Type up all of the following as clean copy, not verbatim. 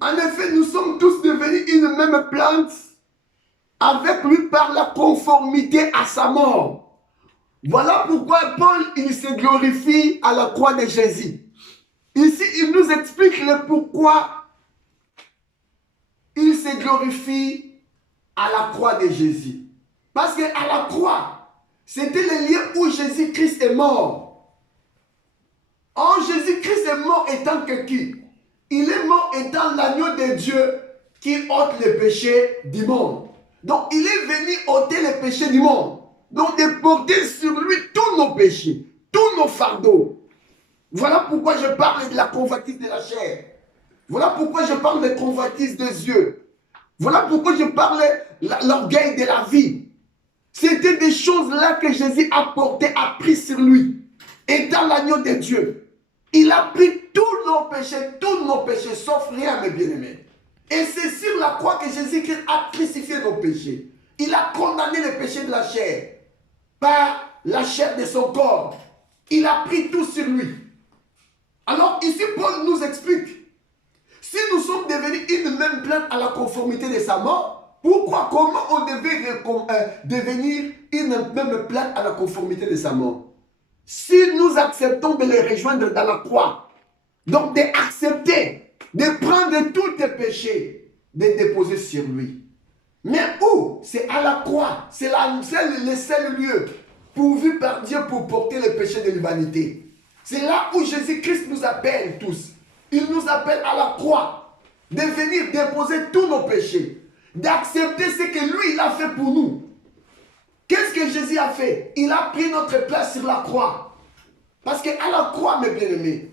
En effet, nous sommes tous devenus une même plante avec lui par la conformité à sa mort. Voilà pourquoi Paul, il se glorifie à la croix de Jésus. Ici, il nous explique le pourquoi il se glorifie à la croix de Jésus. Parce qu'à la croix, c'était le lieu où Jésus-Christ est mort. Or, Jésus-Christ est mort étant que qui? Il est mort étant l'agneau de Dieu qui ôte les péchés du monde. Donc, il est venu ôter les péchés du monde. Donc, de porter sur lui tous nos péchés, tous nos fardeaux. Voilà pourquoi je parle de la convoitise de la chair. Voilà pourquoi je parle de convoitise des yeux. Voilà pourquoi je parle de l'orgueil de la vie. C'était des choses-là que Jésus a portées, a pris sur lui. Étant l'agneau de Dieu. Il a pris tous nos péchés, sauf rien, mes bien-aimés. Et c'est sur la croix que Jésus-Christ a crucifié nos péchés. Il a condamné les péchés de la chair par la chair de son corps. Il a pris tout sur lui. Alors ici, Paul nous explique, si nous sommes devenus une même plante à la conformité de sa mort, comment on devait devenir une même plante à la conformité de sa mort? Si nous acceptons de les rejoindre dans la croix, donc d'accepter, de prendre tous tes péchés, de les déposer sur lui. Mais où? C'est à la croix. C'est le seul lieu pourvu par Dieu pour porter les péchés de l'humanité. C'est là où Jésus-Christ nous appelle tous. Il nous appelle à la croix, de venir déposer tous nos péchés, d'accepter ce que lui, il a fait pour nous. Qu'est-ce que Jésus a fait? Il a pris notre place sur la croix. Parce qu'à la croix, mes bien-aimés,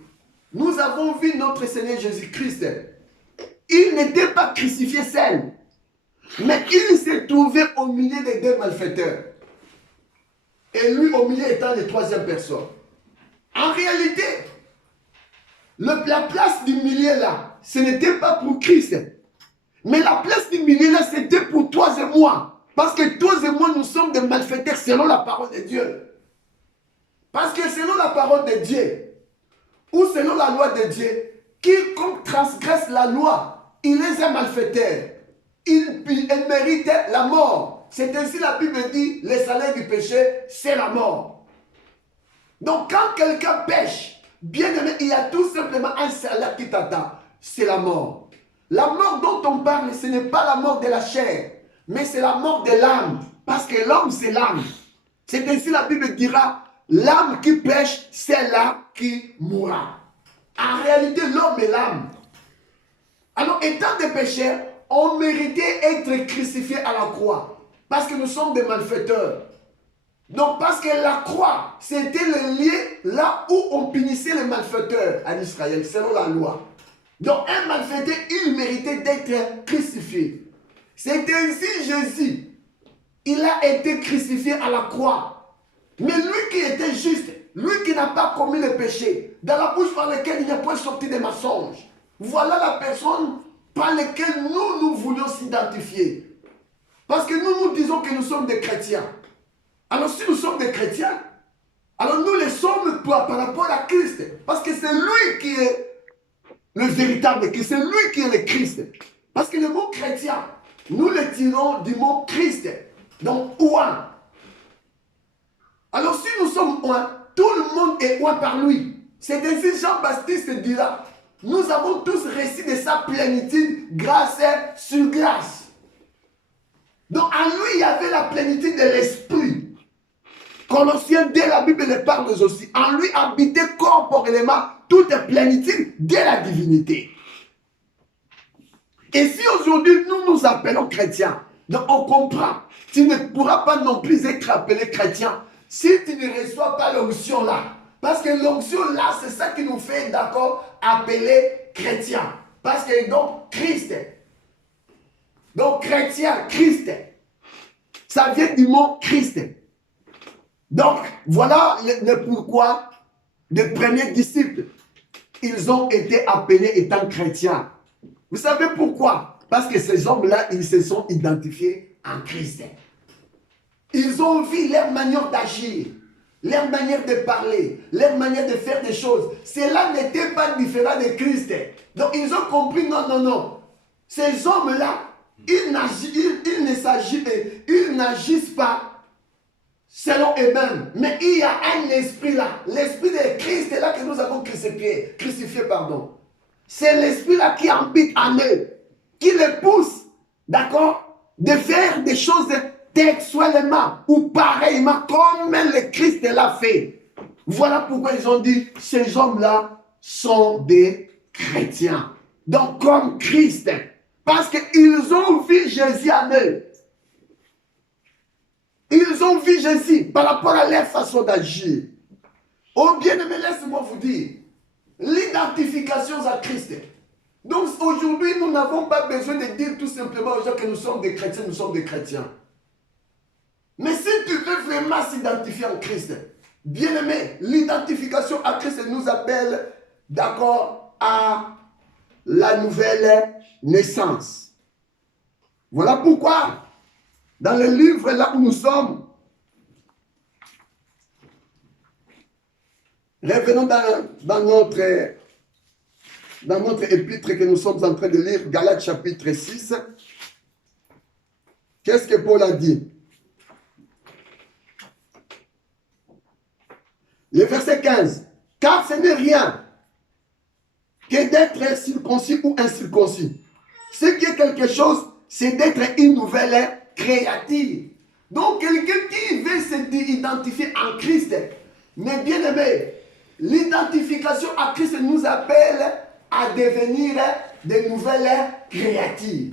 nous avons vu notre Seigneur Jésus-Christ. Il n'était pas crucifié seul, mais il s'est trouvé au milieu des deux malfaiteurs. Et lui, au milieu, étant la troisième personne. En réalité, la place du milieu là, ce n'était pas pour Christ. Mais la place du milieu là, c'était pour toi et moi. Parce que toi et moi, nous sommes des malfaiteurs selon la parole de Dieu. Parce que selon la parole de Dieu, ou selon la loi de Dieu, quiconque transgresse la loi, il est un malfaiteur. Il mérite la mort. C'est ainsi la Bible dit, le salaire du péché, c'est la mort. Donc quand quelqu'un pêche, bien aimé, il y a tout simplement un salaire qui t'attend, c'est la mort. La mort dont on parle, ce n'est pas la mort de la chair, mais c'est la mort de l'âme. Parce que l'homme, c'est l'âme. C'est ainsi la Bible dira, l'âme qui pêche, c'est là qui mourra. En réalité, l'homme est l'âme. Alors, étant des pécheurs, on méritait être crucifiés à la croix. Parce que nous sommes des malfaiteurs. Donc, parce que la croix, c'était le lieu là où on punissait les malfaiteurs en Israël, selon la loi. Donc, un malfaiteur, il méritait d'être crucifié. C'est ainsi Jésus. Il a été crucifié à la croix. Mais lui qui était juste, lui qui n'a pas commis le péché, dans la bouche par laquelle il n'y a pas sorti de mensonges. Voilà la personne par laquelle nous voulions s'identifier. Parce que nous disons que nous sommes des chrétiens. Alors si nous sommes des chrétiens, alors nous le sommes par rapport à Christ. Parce que c'est lui qui est le véritable Christ. C'est lui qui est le Christ. Parce que le mot chrétien, nous le tirons du mot Christ. Donc, ouin. Alors si nous sommes ouin, tout le monde est ouin par lui. C'est ainsi Jean-Baptiste dira, nous avons tous reçu de sa plénitude grâce sur grâce. Donc en lui, il y avait la plénitude de l'esprit. Colossiens 2, la Bible le parle aussi. En lui habitait corporellement toute plénitude de la divinité. Et si aujourd'hui nous nous appelons chrétiens, donc on comprend, tu ne pourras pas non plus être appelé chrétien si tu ne reçois pas l'onction là. Parce que l'onction là, c'est ça qui nous fait, d'accord, appeler chrétien. Parce que donc Christ, donc chrétien, Christ, ça vient du mot Christ. Donc, voilà le pourquoi les premiers disciples, ils ont été appelés étant chrétiens. Vous savez pourquoi? Parce que ces hommes-là, ils se sont identifiés en Christ. Ils ont vu leur manière d'agir, leur manière de parler, leur manière de faire des choses, cela n'était pas différent de Christ. Donc ils ont compris, non, non, non. Ces hommes-là, ils n'agissent pas selon eux-mêmes. Mais il y a un esprit là. L'esprit de Christ est là que nous avons crucifié, pardon. C'est l'esprit là qui habite en eux, qui les pousse, d'accord, de faire des choses textuellement ou pareillement comme le Christ l'a fait. Voilà pourquoi ils ont dit, ces hommes-là sont des chrétiens. Donc comme Christ, parce qu'ils ont vu Jésus en eux. Ils ont vu Jésus par rapport à leur façon d'agir. Oh bien-aimé, laissez-moi vous dire, l'identification à Christ. Donc aujourd'hui, nous n'avons pas besoin de dire tout simplement aux gens que nous sommes des chrétiens, nous sommes des chrétiens. Mais si tu veux vraiment s'identifier en Christ, bien-aimé, l'identification à Christ nous appelle, d'accord, à la nouvelle naissance. Voilà pourquoi, dans le livre là où nous sommes, revenons dans notre épître que nous sommes en train de lire, Galates chapitre 6. Qu'est-ce que Paul a dit? Le verset 15. Car ce n'est rien que d'être circoncis ou incirconcis. Ce qui est quelque chose, c'est d'être une nouvelle créature. Donc, quelqu'un qui veut s'identifier en Christ, mais bien aimé, l'identification à Christ nous appelle à devenir de nouvelles créatures.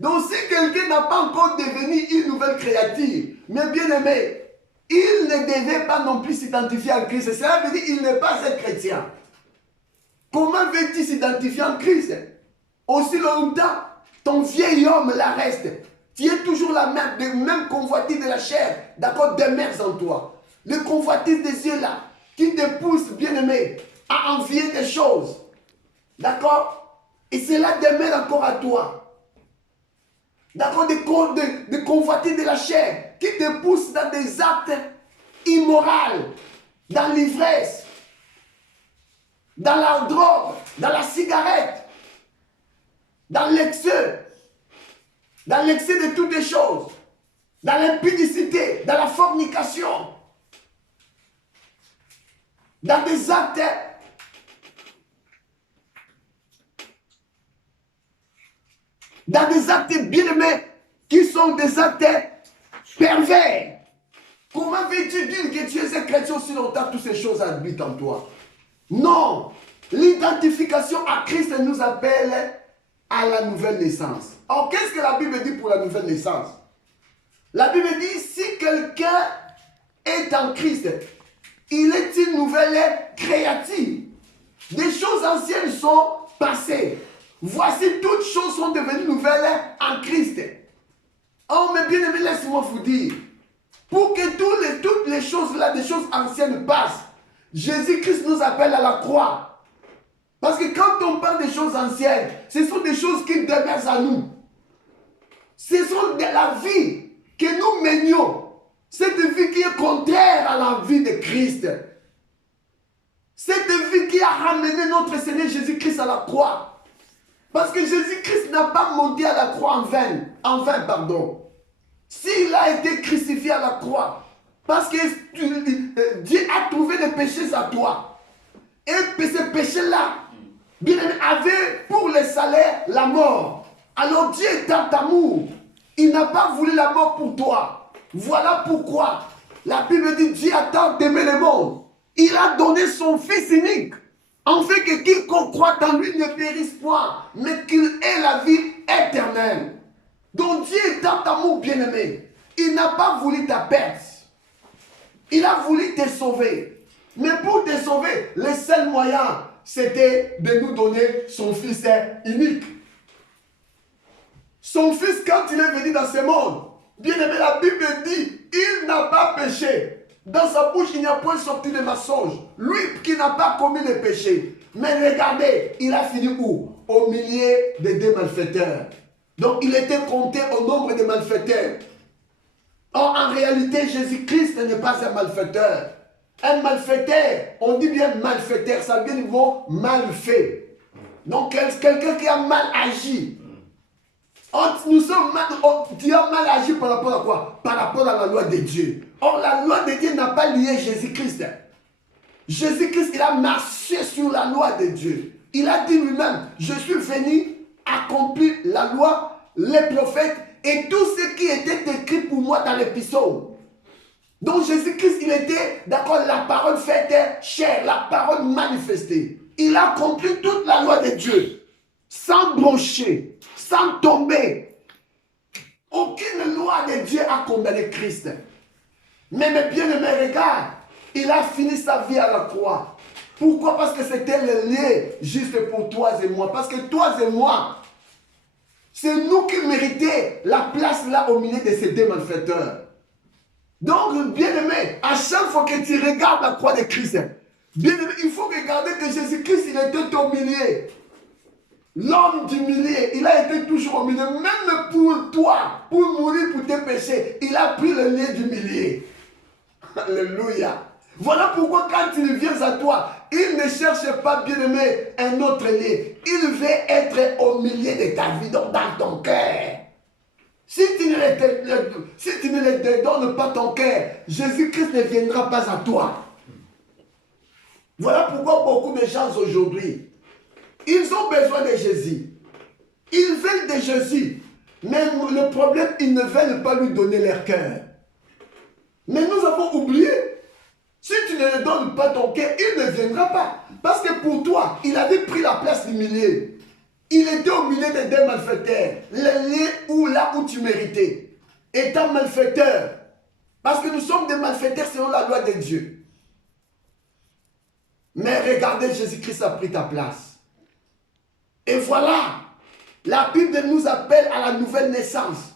Donc, si quelqu'un n'a pas encore devenu une nouvelle créature, mais bien aimé, il ne devait pas non plus s'identifier à Christ. Cela veut dire qu'il n'est pas un chrétien. Comment veux-tu s'identifier en Christ? Aussi longtemps, ton vieil homme la reste. Tu es toujours la même convoitise de la chair, d'accord, demeure en toi. Le convoitise des yeux là, qui te pousse, bien aimé, à envier des choses. D'accord? Et cela demeure encore à toi. D'accord, de convoiter de la chair qui te pousse dans des actes immoraux, dans l'ivresse, dans la drogue, dans la cigarette, dans l'excès de toutes les choses, dans l'impudicité, dans la fornication, dans des actes bien-aimés qui sont des actes pervers. Comment veux-tu dire que tu es un chrétien si longtemps toutes ces choses habitent en toi? Non. L'identification à Christ nous appelle à la nouvelle naissance. Alors, qu'est-ce que la Bible dit pour la nouvelle naissance? La Bible dit, si quelqu'un est en Christ, il est une nouvelle créature. Des choses anciennes sont passées. Voici, toutes choses sont devenues nouvelles en Christ. Oh, mais bien aimé, laissez-moi vous dire, pour que toutes les choses là, des choses anciennes passent, Jésus-Christ nous appelle à la croix. Parce que quand on parle des choses anciennes, ce sont des choses qui demeurent à nous. Ce sont de la vie que nous menions. Cette vie qui est contraire à la vie de Christ. Cette vie qui a ramené notre Seigneur Jésus-Christ à la croix. Parce que Jésus-Christ n'a pas monté à la croix en vain, pardon. S'il a été crucifié à la croix, parce que Dieu a trouvé des péchés à toi. Et ces péchés-là, bien aimé, avaient pour le salaire la mort. Alors Dieu est dans ta amour. Il n'a pas voulu la mort pour toi. Voilà pourquoi la Bible dit Dieu a tant aimé le monde. Il a donné son Fils unique. En fait que quiconque croit en lui ne périsse point, mais qu'il ait la vie éternelle. Donc Dieu est dans ta amour, bien-aimé. Il n'a pas voulu ta perte. Il a voulu te sauver. Mais pour te sauver, le seul moyen, c'était de nous donner son Fils unique. Son Fils, quand il est venu dans ce monde, bien-aimé, la Bible dit, il n'a pas péché. Dans sa bouche, il n'y a point sorti de mensonge. Lui qui n'a pas commis le péché. Mais regardez, il a fini où? Au milieu des deux malfaiteurs. Donc, il était compté au nombre des malfaiteurs. Or, en réalité, Jésus-Christ n'est pas un malfaiteur. Un malfaiteur, on dit bien malfaiteur, ça vient du mot mal fait. Donc quelqu'un qui a mal agi. Nous sommes mal, tu as mal agi par rapport à quoi? Par rapport à la loi de Dieu. Or, la loi de Dieu n'a pas lié Jésus-Christ. Jésus-Christ, il a marché sur la loi de Dieu. Il a dit lui-même, je suis venu accomplir la loi, les prophètes et tout ce qui était écrit pour moi dans l'épître. Donc Jésus-Christ, il était, d'accord, la parole faite chair, la parole manifestée. Il a accompli toute la loi de Dieu, sans broncher, sans tomber. Aucune loi de Dieu a condamné Christ. Mais mes bien-aimés, regarde, il a fini sa vie à la croix. Pourquoi? Parce que c'était le lien juste pour toi et moi. Parce que toi et moi, c'est nous qui méritions la place là au milieu de ces deux malfaiteurs. Donc, bien-aimé, à chaque fois que tu regardes la croix de Christ, bien-aimé, il faut regarder que Jésus-Christ, il était au milieu. L'homme du milieu, il a été toujours au milieu. Même pour toi, pour mourir pour tes péchés, il a pris le lien du milieu. Alléluia. Voilà pourquoi quand il vient à toi, il ne cherche pas, bien-aimé, un autre lien. Il veut être au milieu de ta vie, donc dans ton cœur. Si tu ne le donnes pas ton cœur, Jésus-Christ ne viendra pas à toi. Voilà pourquoi beaucoup de gens aujourd'hui, ils ont besoin de Jésus. Ils veulent de Jésus. Mais le problème, ils ne veulent pas lui donner leur cœur. Mais nous avons oublié. Si tu ne lui donnes pas ton cœur, il ne viendra pas. Parce que pour toi, il avait pris la place du milieu. Il était au milieu des deux malfaiteurs. Le lieu là où tu méritais. Étant malfaiteur. Parce que nous sommes des malfaiteurs selon la loi de Dieu. Mais regardez, Jésus-Christ a pris ta place. Et voilà. La Bible nous appelle à la nouvelle naissance.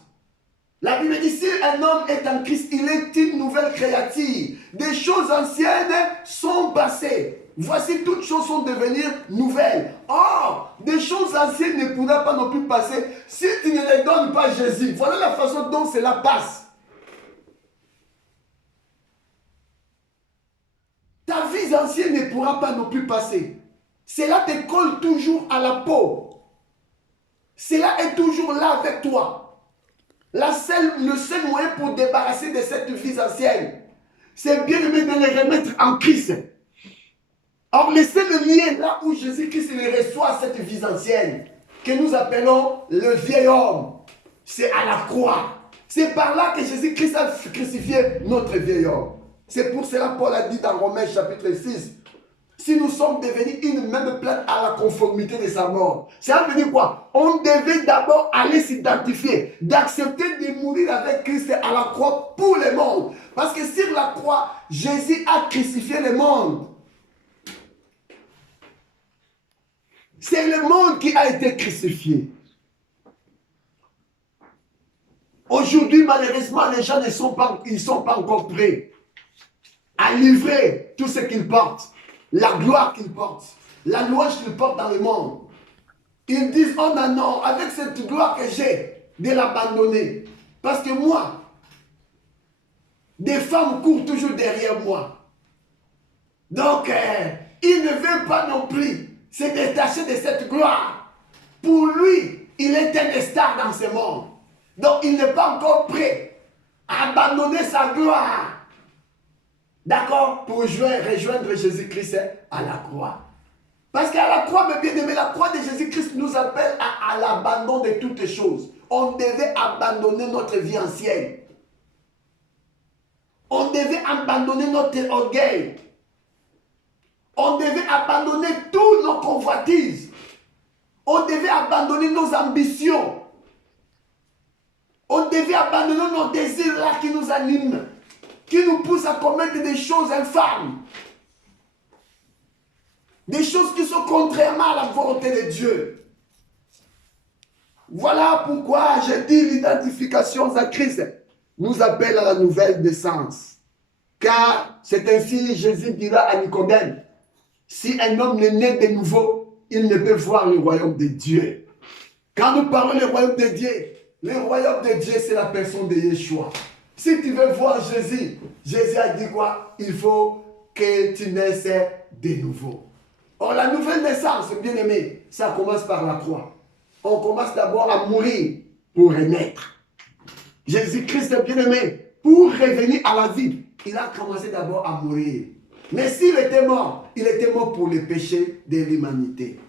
La Bible dit, si un homme est en Christ, il est une nouvelle créature. Des choses anciennes sont passées. Voici, toutes choses sont devenues nouvelles. Or, des choses anciennes ne pourront pas non plus passer si tu ne les donnes pas à Jésus. Voilà la façon dont cela passe. Ta vie ancienne ne pourra pas non plus passer. Cela te colle toujours à la peau. Cela est toujours là avec toi. Le seul moyen pour débarrasser de cette vie ancienne, c'est bien de les remettre en Christ. Or, le seul lien là où Jésus-Christ reçoit cette vie ancienne, que nous appelons le vieil homme, c'est à la croix. C'est par là que Jésus-Christ a crucifié notre vieil homme. C'est pour cela Paul a dit dans Romains chapitre 6, si nous sommes devenus une même plate à la conformité de sa mort. Ça veut dire quoi? On devait d'abord aller s'identifier, d'accepter de mourir avec Christ à la croix pour le monde. Parce que sur la croix, Jésus a crucifié le monde. C'est le monde qui a été crucifié. Aujourd'hui, malheureusement, les gens ne sont pas encore prêts à livrer tout ce qu'ils portent. La gloire qu'ils portent, la louange qu'ils portent dans le monde. Ils disent, oh non, non, avec cette gloire que j'ai, de l'abandonner. Parce que moi, des femmes courent toujours derrière moi. Donc, ils ne veulent pas non plus se détacher de cette gloire. Pour lui, il est un star dans ce monde. Donc, il n'est pas encore prêt à abandonner sa gloire. D'accord? Pour rejoindre Jésus-Christ à la croix. Parce qu'à la croix, mes bien-aimés, la croix de Jésus-Christ nous appelle à l'abandon de toutes choses. On devait abandonner notre vie ancienne. On devait abandonner notre orgueil. On devait abandonner toutes nos convoitises. On devait abandonner nos ambitions. On devait abandonner nos désirs là qui nous animent, qui nous poussent à commettre des choses infâmes. Des choses qui sont contrairement à la volonté de Dieu. Voilà pourquoi je dis l'identification à Christ nous appelle à la nouvelle naissance. Car c'est ainsi Jésus dira à Nicodème, si un homme n'est né de nouveau, il ne peut voir le royaume de Dieu. Quand nous parlons du royaume de Dieu, le royaume de Dieu c'est la personne de Yeshua. Si tu veux voir Jésus, Jésus a dit quoi? Il faut que tu naisses de nouveau. Or, la nouvelle naissance, bien aimé, ça commence par la croix. On commence d'abord à mourir pour renaître. Jésus-Christ, bien aimé, pour revenir à la vie, il a commencé d'abord à mourir. Mais s'il était mort, il était mort pour les péchés de l'humanité.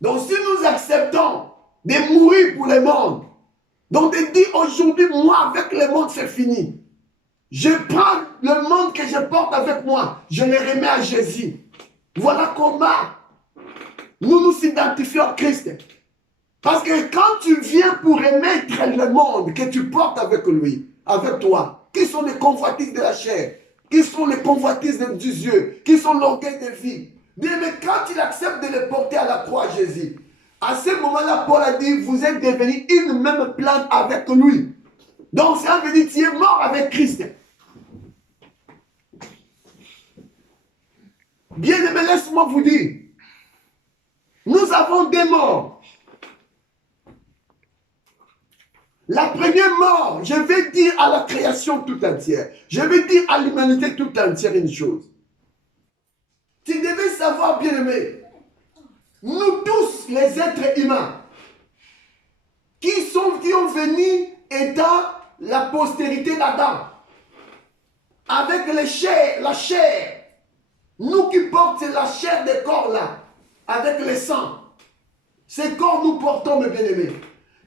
Donc si nous acceptons de mourir pour le monde, donc de dire aujourd'hui, moi avec le monde c'est fini. Je prends le monde que je porte avec moi, je le remets à Jésus. Voilà comment nous nous identifions à Christ. Parce que quand tu viens pour remettre le monde que tu portes avec lui, avec toi, qui sont les convoitises de la chair, qui sont les convoitises des yeux, qui sont l'orgueil de vie. Mais quand il accepte de les porter à la croix, Jésus, à ce moment-là, Paul a dit, vous êtes devenus une même plante avec lui. Donc ça veut dire, tu es mort avec Christ. Bien-aimé, laisse-moi vous dire, nous avons des morts. La première mort, je vais dire à la création tout entière, je vais dire à l'humanité tout entière une chose. Tu devais savoir, bien-aimé, nous tous, les êtres humains, qui ont venu étant la postérité d'Adam, avec la chair, nous qui portons la chair des corps là, avec le sang, ces corps nous portons, mes bien-aimés.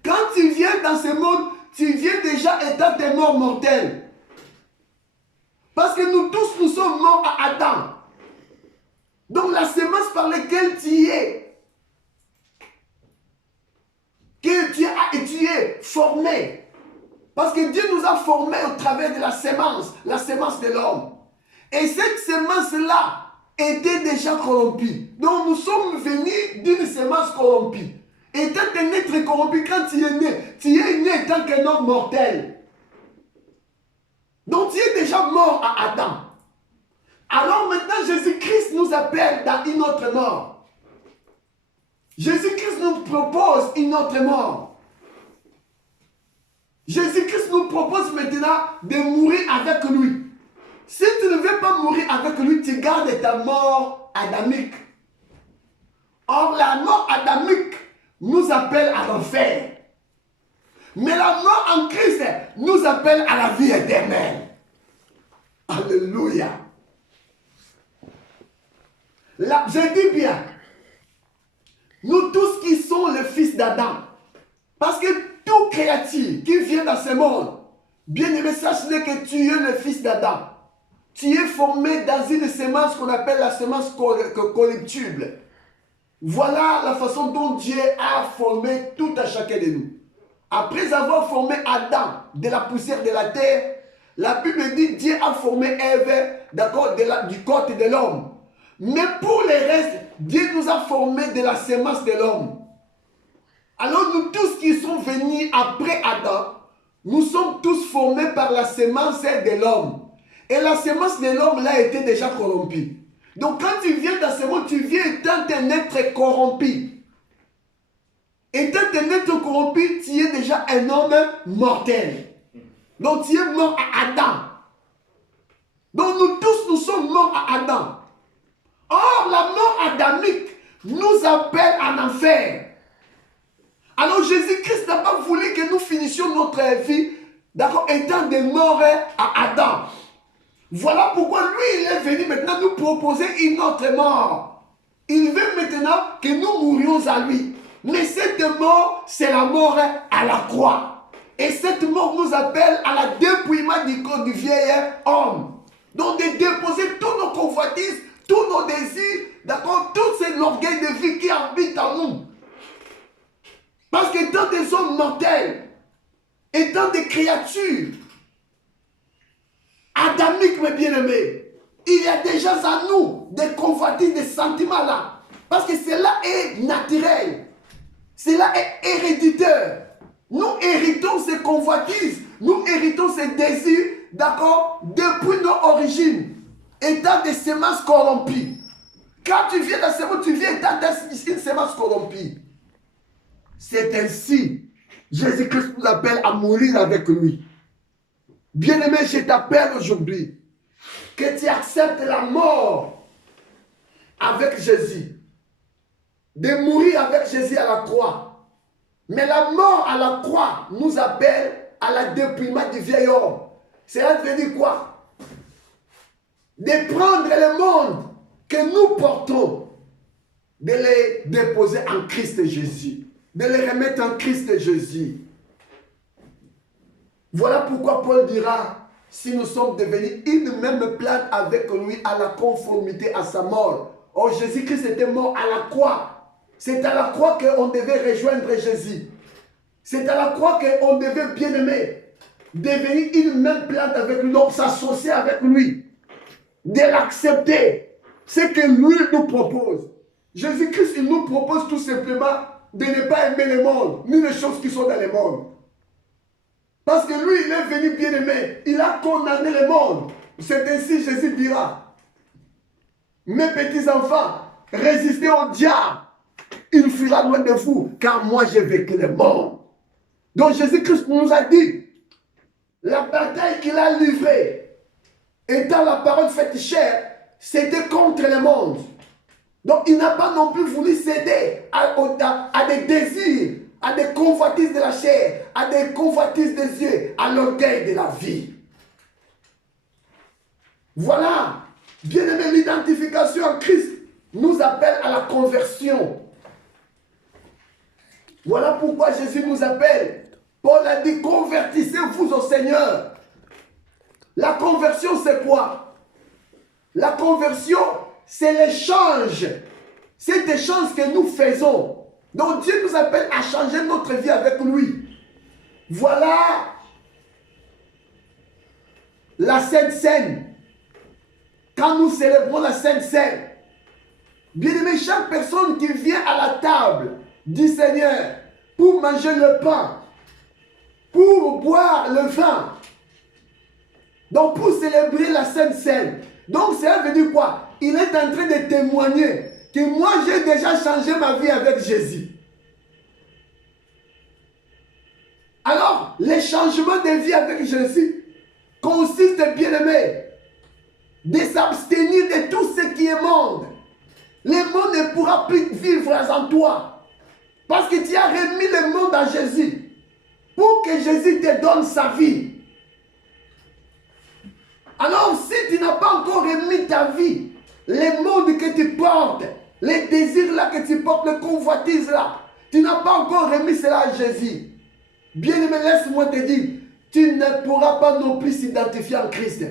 Quand tu viens dans ce monde, tu viens déjà étant des morts mortels. Parce que nous tous, nous sommes morts à Adam. Donc la semence par laquelle tu es, que tu es formé. Parce que Dieu nous a formés au travers de la semence de l'homme. Et cette semence-là était déjà corrompue. Donc nous sommes venus d'une semence corrompue. Étant un être corrompu, quand tu es né étant qu'un homme mortel. Donc tu es déjà mort à Adam. Alors maintenant, Jésus-Christ nous appelle dans une autre mort. Jésus-Christ nous propose une autre mort. Jésus-Christ nous propose maintenant de mourir avec lui. Si tu ne veux pas mourir avec lui, tu gardes ta mort adamique. Or, la mort adamique nous appelle à l'enfer. Mais la mort en Christ nous appelle à la vie éternelle. Alléluia. Là, je dis bien, nous tous qui sommes le fils d'Adam, parce que tout créature qui vient dans ce monde, bien aimé, sache-le que tu es le fils d'Adam. Tu es formé dans une semence qu'on appelle la semence corruptible. Voilà la façon dont Dieu a formé tout à chacun de nous. Après avoir formé Adam de la poussière de la terre, la Bible dit Dieu a formé Ève, d'accord, du côté de l'homme. Mais pour le reste, Dieu nous a formés de la semence de l'homme. Alors nous tous qui sommes venus après Adam, nous sommes tous formés par la semence de l'homme. Et la semence de l'homme là était déjà corrompue. Donc quand tu viens dans ce monde, tu viens étant un être corrompu. Étant un être corrompu, tu es déjà un homme mortel. Donc tu es mort à Adam. Donc nous tous, nous sommes morts à Adam. Or, la mort adamique nous appelle en enfer. Alors Jésus-Christ n'a pas voulu que nous finissions notre vie, d'accord, étant des morts à Adam. Voilà pourquoi lui, il est venu maintenant nous proposer une autre mort. Il veut maintenant que nous mourions à lui. Mais cette mort, c'est la mort à la croix. Et cette mort nous appelle à la dépouillement du corps du vieil homme. Donc de déposer tous nos convoitises, tous nos désirs, d'accord, tout c'est l'orgueil de vie qui habite en nous. Parce qu'étant des hommes mortels, étant des créatures adamiques, mes bien-aimés, il y a déjà en nous des convoitises, des sentiments là. Parce que cela est naturel. Cela est héréditaire. Nous héritons ces convoitises, nous héritons ces désirs, d'accord, depuis nos origines, étant des semences corrompues. Quand tu viens dans ce monde, tu viens étant une semence corrompue. C'est ainsi, Jésus-Christ nous appelle à mourir avec lui. Bien-aimé, je t'appelle aujourd'hui que tu acceptes la mort avec Jésus. De mourir avec Jésus à la croix. Mais la mort à la croix nous appelle à la dépouillement du vieil homme. Cela veut dire quoi? De prendre le monde que nous portons, de les déposer en Christ Jésus, de les remettre en Christ Jésus. Voilà pourquoi Paul dira, si nous sommes devenus une même plante avec lui à la conformité à sa mort. Oh, Jésus-Christ était mort à la croix. C'est à la croix qu'on devait rejoindre Jésus. C'est à la croix qu'on devait bien aimer. Devenir une même plante avec lui, donc s'associer avec lui. De l'accepter. C'est que lui nous propose. Jésus-Christ, il nous propose tout simplement de ne pas aimer le monde, ni les choses qui sont dans le monde. Parce que lui, il est venu bien aimer. Il a condamné le monde. C'est ainsi Jésus dira. Mes petits enfants, résistez au diable. Il fuira loin de vous, car moi j'ai vécu le monde. Donc Jésus-Christ nous a dit, la bataille qu'il a livrée, étant la parole faite chair, c'était contre le monde. Donc il n'a pas non plus voulu céder à des désirs, à des convoitises de la chair, à des convoitises des yeux, à l'orgueil de la vie. Voilà, bien aimé, l'identification en Christ nous appelle à la conversion. Voilà pourquoi Jésus nous appelle. Paul a dit, convertissez-vous au Seigneur. La conversion, c'est quoi? La conversion, c'est l'échange. Cet échange que nous faisons. Donc Dieu nous appelle à changer notre vie avec lui. Voilà la Sainte Seine. Quand nous célébrons la Sainte Seine, bien aimé, chaque personne qui vient à la table du Seigneur pour manger le pain, pour boire le vin, donc pour célébrer la Sainte Seine. Donc ça veut dire quoi? Il est en train de témoigner que moi j'ai déjà changé ma vie avec Jésus. Alors, le changement de vie avec Jésus consiste, bien aimé, de s'abstenir de tout ce qui est monde. Le monde ne pourra plus vivre en toi. Parce que tu as remis le monde à Jésus. Pour que Jésus te donne sa vie. Alors, si tu n'as pas encore remis ta vie, les mondes que tu portes, les désirs là que tu portes, les convoitises là, tu n'as pas encore remis cela à Jésus. Bien aimé, laisse-moi te dire, tu ne pourras pas non plus s'identifier en Christ.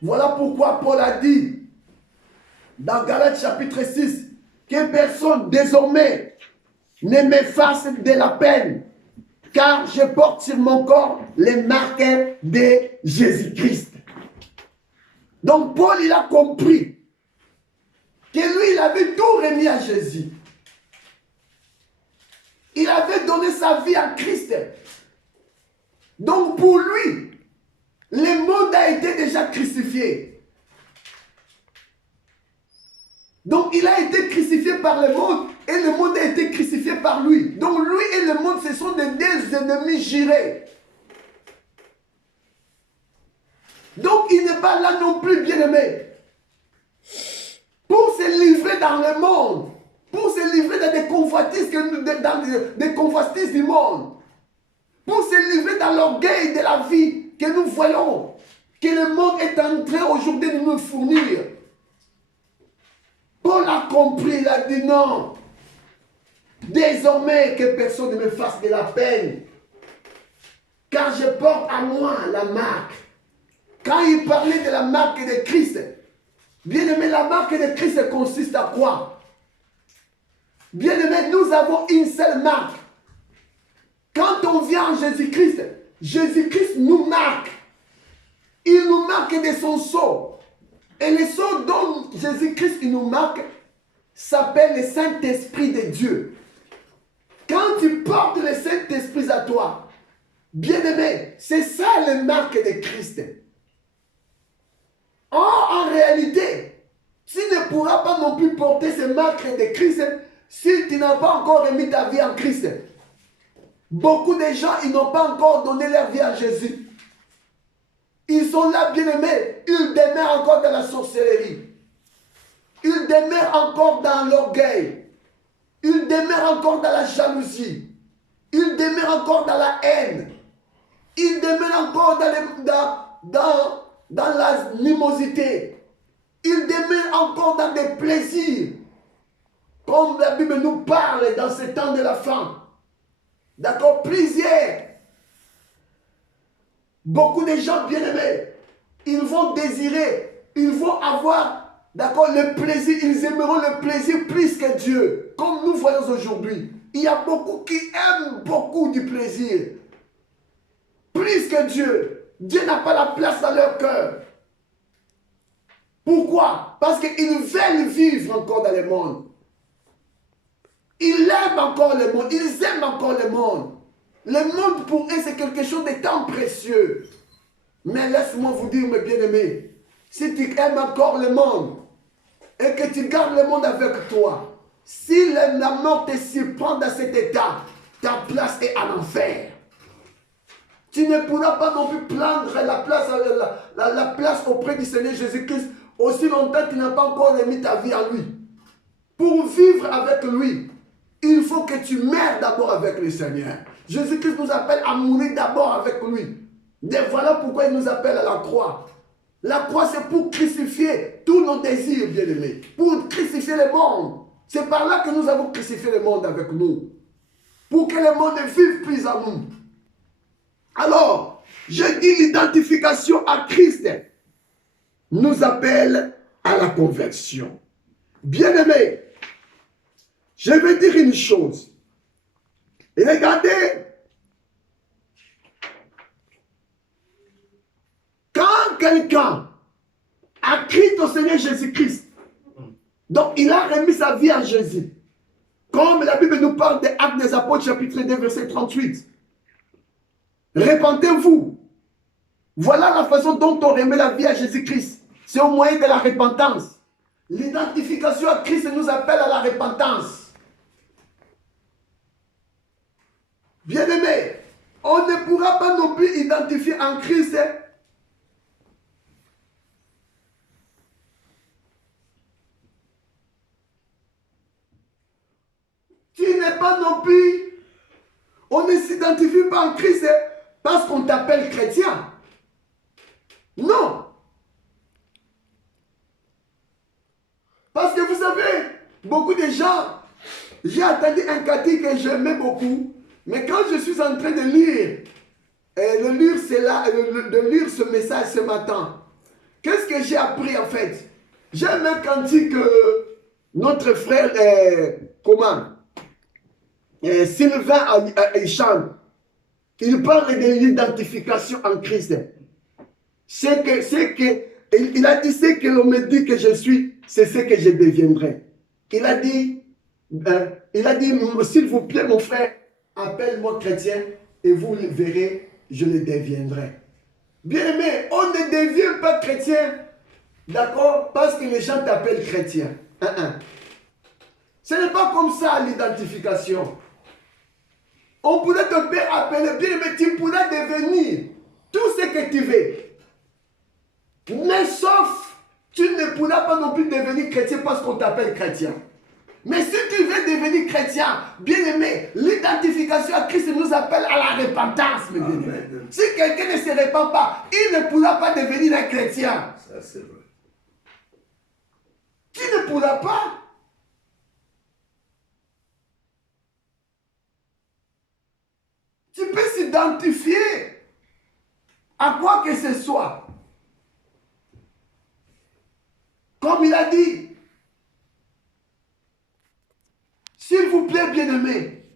Voilà pourquoi Paul a dit, dans Galates chapitre 6, que personne désormais ne me fasse de la peine, car je porte sur mon corps les marques de Jésus-Christ. Donc Paul, il a compris que lui, il avait tout remis à Jésus. Il avait donné sa vie à Christ. Donc pour lui, le monde a été déjà crucifié. Donc il a été crucifié par le monde et le monde a été crucifié par lui. Donc lui et le monde, ce sont des ennemis jurés. Donc il n'est pas là non plus, bien aimé, pour se livrer dans le monde, pour se livrer dans des convoitises, dans des convoitises du monde, pour se livrer dans l'orgueil de la vie que nous voyons, que le monde est en train aujourd'hui de nous fournir. Paul a compris, il a dit non. Désormais que personne ne me fasse de la peine. Car je porte à moi la marque. Quand il parlait de la marque de Christ, bien aimé, la marque de Christ consiste à quoi? Bien aimé, nous avons une seule marque. Quand on vient en Jésus-Christ, Jésus-Christ nous marque. Il nous marque de son sceau. Et le sceau dont Jésus-Christ nous marque s'appelle le Saint-Esprit de Dieu. Quand tu portes le Saint-Esprit à toi, bien-aimé, c'est ça le marque de Christ. Or, en réalité, tu ne pourras pas non plus porter ce marque de Christ si tu n'as pas encore remis ta vie en Christ. Beaucoup de gens, ils n'ont pas encore donné leur vie à Jésus. Ils sont là, bien-aimés. Ils demeurent encore dans la sorcellerie. Ils demeurent encore dans l'orgueil. Ils demeurent encore dans la jalousie. Ils demeurent encore dans la haine. Ils demeurent encore dans la animosité. Ils demeurent encore dans des plaisirs. Comme la Bible nous parle dans ce temps de la fin. D'accord? Plaisir. Beaucoup de gens bien-aimés, ils vont désirer, ils vont avoir, d'accord, le plaisir, ils aimeront le plaisir plus que Dieu. Comme nous voyons aujourd'hui, il y a beaucoup qui aiment beaucoup du plaisir. Plus que Dieu. Dieu n'a pas la place dans leur cœur. Pourquoi? Parce qu'ils veulent vivre encore dans le monde. Ils aiment encore le monde, ils aiment encore le monde. Le monde pour eux, c'est quelque chose de tant précieux. Mais laisse-moi vous dire, mes bien-aimés, si tu aimes encore le monde et que tu gardes le monde avec toi, si la mort te surprend dans cet état, ta place est en enfer. Tu ne pourras pas non plus prendre la place auprès du Seigneur Jésus-Christ aussi longtemps que tu n'as pas encore remis ta vie à lui. Pour vivre avec lui, il faut que tu meurs d'abord avec le Seigneur. Jésus-Christ nous appelle à mourir d'abord avec lui. Et voilà pourquoi il nous appelle à la croix. La croix, c'est pour crucifier tous nos désirs, bien-aimés. Pour crucifier le monde. C'est par là que nous avons crucifié le monde avec nous. Pour que le monde ne vive plus en nous. Alors, je dis l'identification à Christ nous appelle à la conversion. Bien-aimés, je vais dire une chose. Et regardez, quand quelqu'un a crié au Seigneur Jésus-Christ, donc il a remis sa vie à Jésus, comme la Bible nous parle des Actes des Apôtres, chapitre 2, verset 38. Repentez-vous. Voilà la façon dont on remet la vie à Jésus-Christ. C'est au moyen de la repentance. L'identification à Christ nous appelle à la repentance. Bien-aimé, on ne pourra pas non plus identifier en Christ tu n'es pas non plus, on ne s'identifie pas en Christ parce qu'on t'appelle chrétien. Non. Parce que vous savez, beaucoup de gens, j'ai entendu un catholique que j'aimais beaucoup, mais quand je suis en train de lire, de lire ce message ce matin, qu'est-ce que j'ai appris en fait? J'aime un cantique que notre frère, Sylvain il chante. Il parle de l'identification en Christ. Il a dit ce que l'on me dit que je suis, c'est ce que je deviendrai. Il a dit, s'il vous plaît mon frère, appelle-moi chrétien et vous le verrez, je le deviendrai. Bien aimé, on ne devient pas chrétien, d'accord, parce que les gens t'appellent chrétien. Ce n'est pas comme ça l'identification. On pourrait te appeler bien aimé, tu pourrais devenir tout ce que tu veux. Mais sauf, tu ne pourras pas non plus devenir chrétien parce qu'on t'appelle chrétien. Mais si tu veux devenir chrétien, bien-aimé, l'identification à Christ nous appelle à la repentance, mes bien-aimés. Si quelqu'un ne se répand pas, il ne pourra pas devenir un chrétien. Ça, c'est vrai. Tu ne pourras pas. Tu peux s'identifier à quoi que ce soit. Comme il a dit, s'il vous plaît, bien-aimé,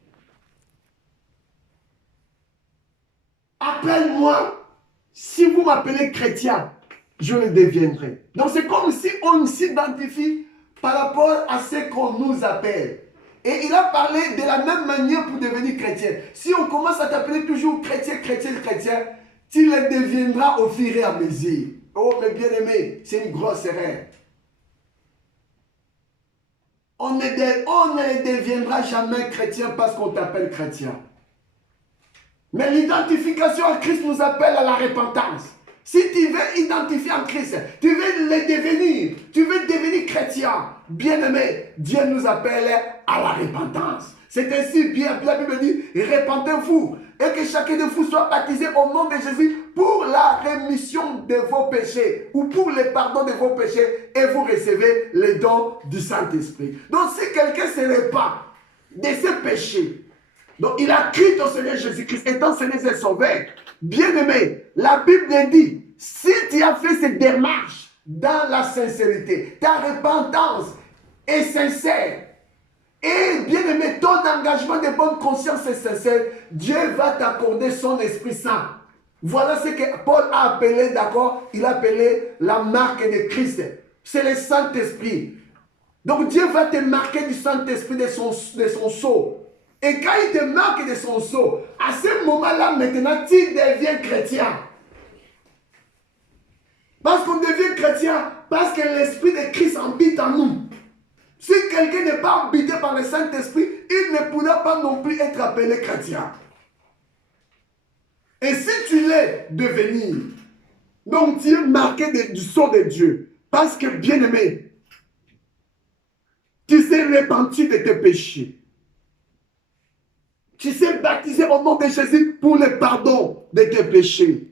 appelle-moi, si vous m'appelez chrétien, je le deviendrai. Donc c'est comme si on s'identifie par rapport à ce qu'on nous appelle. Et il a parlé de la même manière pour devenir chrétien. Si on commence à t'appeler toujours chrétien, chrétien, chrétien, tu le deviendras au fur et à mesure. Oh, mes bien-aimés, c'est une grosse erreur. On ne deviendra jamais chrétien parce qu'on t'appelle chrétien. Mais l'identification à Christ nous appelle à la repentance. Si tu veux identifier en Christ, tu veux le devenir, tu veux devenir chrétien, bien-aimé, Dieu nous appelle à la repentance. C'est ainsi, bien, la Bible dit, repentez-vous et que chacun de vous soit baptisé au nom de Jésus pour la rémission de vos péchés ou pour le pardon de vos péchés et vous recevez les dons du Saint-Esprit. Donc si quelqu'un se répand de ses péchés, donc il a cru au Seigneur Jésus-Christ étant Seigneur et Sauveur, bien-aimé, la Bible dit, si tu as fait cette démarche dans la sincérité, ta repentance est sincère, et bien-aimé, ton engagement de bonne conscience est sincère, Dieu va t'accorder son Esprit Saint. Voilà ce que Paul a appelé, d'accord, il a appelé la marque de Christ. C'est le Saint-Esprit. Donc Dieu va te marquer du Saint-Esprit de son sceau. Et quand il te marque de son sceau, à ce moment-là, maintenant, tu deviens chrétien. Parce qu'on devient chrétien, parce que l'Esprit de Christ habite en nous. Si quelqu'un n'est pas habité par le Saint-Esprit, il ne pourra pas non plus être appelé chrétien. Et si tu l'es devenir, donc tu es marqué du sceau de Dieu. Parce que, bien-aimé, tu sais repenti de tes péchés. Tu sais baptisé au nom de Jésus pour le pardon de tes péchés.